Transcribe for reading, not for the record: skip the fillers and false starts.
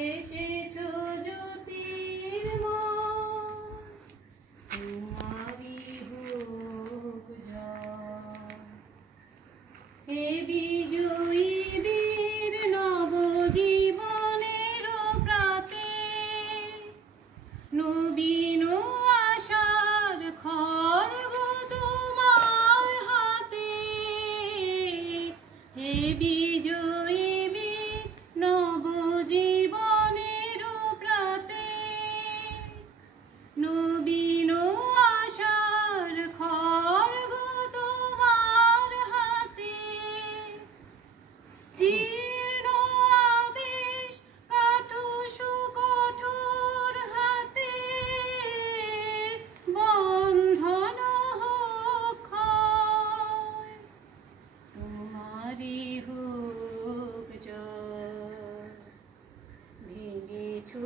এসেছো জ্যোতির্ময়, তোমারই হোক জয়। হে বিজয়ী বীর নবজীবনের প্রাতে, নবীন আশার খড়গ তোমার হাতে। হে বিজয়ী বীর নবজীবনের প্রাতে, নবীন আশার খড়গ তোমার হাতে। জীর্ণ আবেশ কাটো সুকঠোর হাতে, বন্ধন হোক ক্ষয়, তোমারই হোক জয়। ভেঙেছো